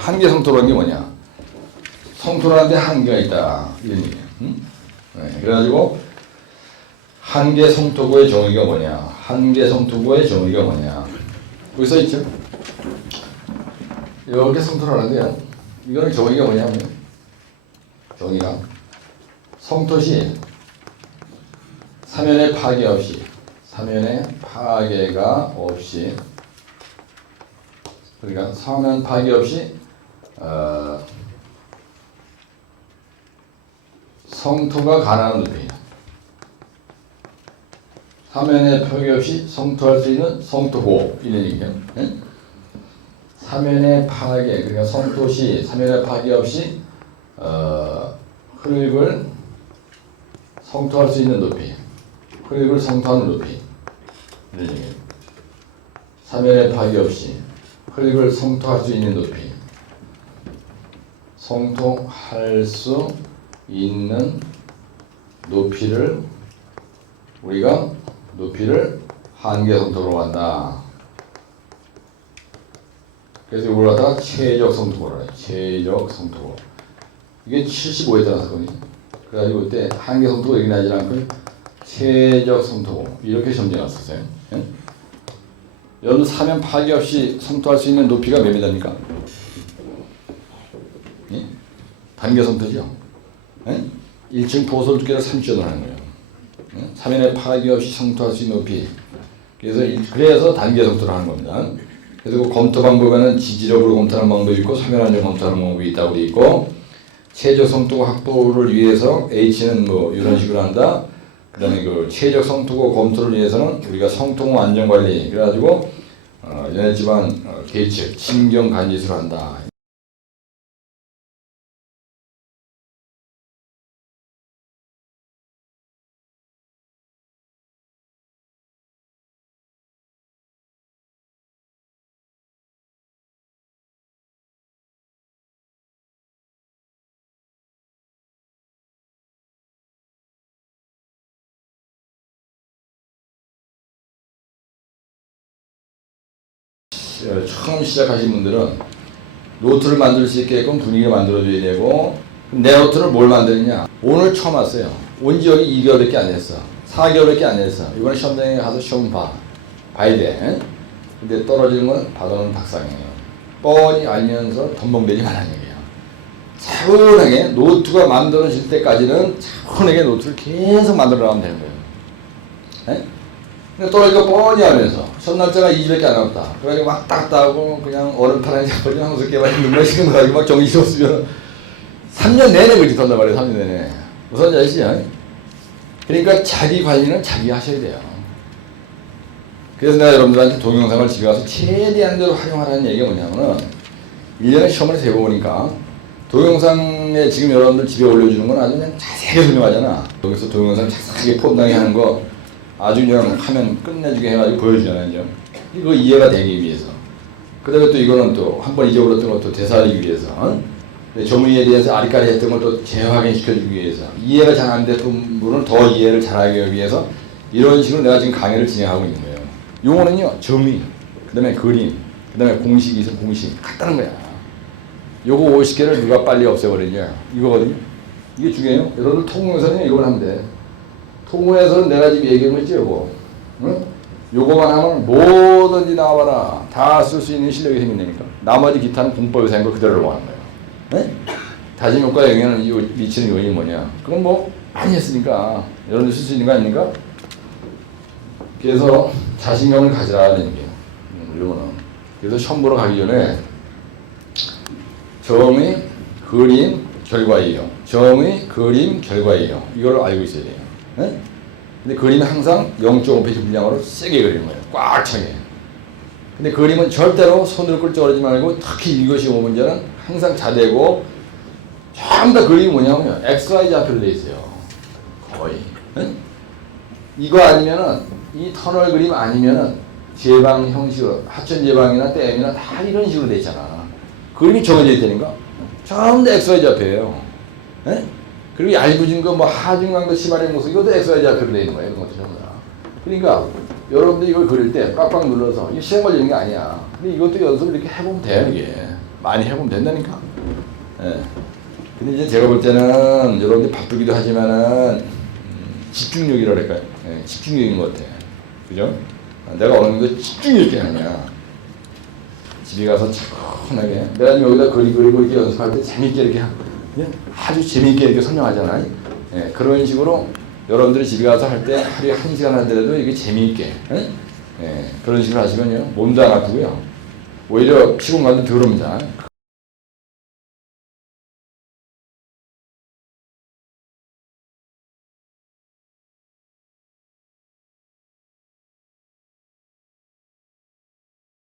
한계 성토라는 게 뭐냐? 성토라는데 한계가 있다 이런 얘기예요. 응? 네, 그래가지고 한계 성토구의 정의가 뭐냐? 한계 성토구의 정의가 뭐냐? 여기 써 있죠? 이렇게 성토라는데요. 이거는 정의가 뭐냐면 정의가 성토시 사면의 파괴 없이 사면의 파괴가 없이 그러니까 사면 파괴 없이 어, 성토가 가능한 높이 사면의 파괴 없이 성토할 수 있는 성토고 이런 얘기예요. 예? 사면의 파괴 그러니까 성토시 사면의 파괴 없이 어, 흙을 성토할 수 있는 높이 흙을 성토하는 높이 이런 얘기예요. 사면의 파괴 없이 흙을 성토할 수 있는 높이 성토할 수 있는 높이를 우리가 높이를 한계 성토로 한다. 그래서 이걸 갖다가 최적 성토로 해요. 최적 성토. 이게 75에 따랐거든요. 그래가지고 그때 한계 성토가 여기 나지 않고 최적 성토 이렇게 점정했었어요. 예? 여러분 파괴 없이 성토할 수 있는 높이가 몇 미터입니까? 예? 예? 1층 보솔 두께를 3층으로 하는 거예요. 예? 사면의 파괴 없이 성토할 수 있는 높이. 그래서 이- 그래서 단계 성토를 하는 겁니다. 그래서 그 검토 방법에는 지지력으로 검토하는 방법이 있고 사면안정 검토하는 방법이 있다고 돼 있고 최적 성토 확보를 위해서 H는 뭐 이런 식으로 한다. 그 다음에 그 최적 성토고 검토를 위해서는 우리가 성토 안전 관리 그래가지고 어, 연해 집안 어, 계측 신경 간짓을 한다. 처음 시작하신 분들은 노트를 만들 수 있게끔 분위기를 만들어줘야 되고 내 노트를 뭘 만드느냐? 오늘 처음 왔어요. 온지 여기 2개월밖에 안 됐어. 4개월밖에 안 됐어. 이번에 시험장에 가서 시험 봐. 봐야 돼. 근데 떨어지는 건 받아오는 박상이에요. 뻔히 알면서 덤벙대지 말라는 얘기야 차분하게 노트가 만들어질 때까지는 차분하게 노트를 계속 만들어 나가면 되는 거예요. 예? 근데 떨어지고 뻔히 하면서 첫날짜가 2주밖에 안 남았다. 그래가지고 막 딱따고 그냥 얼음판에 잡아지 황석개만 있는 거 시간 가지고 막 정신 없으면 3년 내내 그렇게 던단 말이에요. 3년 내내. 무슨 아시죠? 그러니까 자기 관리는 자기 하셔야 돼요. 그래서 내가 여러분들한테 동영상을 집에 가서 최대한 대로 활용하라는 얘기가 뭐냐면은 1년에 시험을 세번 보니까 동영상에 지금 여러분들 집에 올려주는 건 아주 그냥 자세하게 설명하잖아. 여기서 동영상 자세하게 폼당히 하는 거 아주 그냥 하면 끝내주게 해가지고 보여주잖아요. 이제. 이거 이해가 되기 위해서. 그 다음에 또 이거는 또 한 번 잊어버렸던 것도 되살리기 위해서. 어? 조문에 대해서 아리까리 했던 걸 또 재확인시켜주기 위해서. 이해가 잘 안 됐던 분은 더 이해를 잘하기 위해서 이런 식으로 내가 지금 강의를 진행하고 있는 거예요. 용어는요, 정의, 그 다음에 그림, 그 다음에 공식이 있어 공식. 같다는 거야. 요거 50개를 누가 빨리 없애버리냐. 이거거든요. 이게 중요해요. 여러분들 통공에서는 이걸 하면 돼. 통호에서는 내가 지금 있지, 요거. 응? 요거만 하면 뭐든지 나와봐라. 다 쓸 수 있는 실력이 생긴다니까. 나머지 기타는 공법에서 한거 그대로 하는 거예요. 응? 다짐 효과 영향을 이- 미치는 요인이 뭐냐. 그건 뭐, 많이 했으니까. 여러분들 쓸 수 있는 거 아닙니까? 그래서 자신감을 가지라는 얘기예요. 음, 이거는. 그래서 시험 보러 가기 전에 정의, 그림, 결과예요. 정의, 그림, 결과예요. 이걸 알고 있어야 돼요. 네? 근데 그림은 항상 0.5페이지 분량으로 세게 그리는 거예요. 꽉 차게. 근데 그림은 절대로 손으로 끌적거리지 말고 특히 이것이 5문제는 항상 자대고 전부 다 그림이 뭐냐면 XY 좌표로 돼 있어요. 거의. 네? 이거 아니면은 이 터널 그림 아니면은 제방 형식으로 하천 제방이나 댐이나 다 이런 식으로 돼 있잖아. 그림이 정해져 있다니까. 전부 다 XY 좌표예요. 예? 그리고 얇아진 거뭐 하중강도 시발의 모습 이것도 XY 좌표로 돼 있는 거예요. 이런 것도 전부 다. 그러니까 여러분들이 이걸 그릴 때 꽉꽉 눌러서 이게 시험 걸리는 게 아니야. 근데 이것도 연습을 이렇게 해보면 돼 이게. 많이 해보면 된다니까. 예. 근데 이제 제가 볼 때는 여러분들 바쁘기도 하지만은 음, 집중력이라 그럴까요? 예, 집중력인 것 같아. 그죠? 아, 내가 어느 정도 집중 있게 하냐. 집에 가서 차분하게 내가 지금 여기다 그리 그리고 이렇게 연습할 때 재밌게 이렇게 하- 그냥 아주 재밌게 이렇게 설명하잖아요. 예, 그런 식으로 여러분들이 집에 가서 할 때 하루에 한 시간 하더라도 이게 재미있게 예? 예, 그런 식으로 하시면요 몸도 안 아프고요 오히려 피곤감도 덜 옵니다.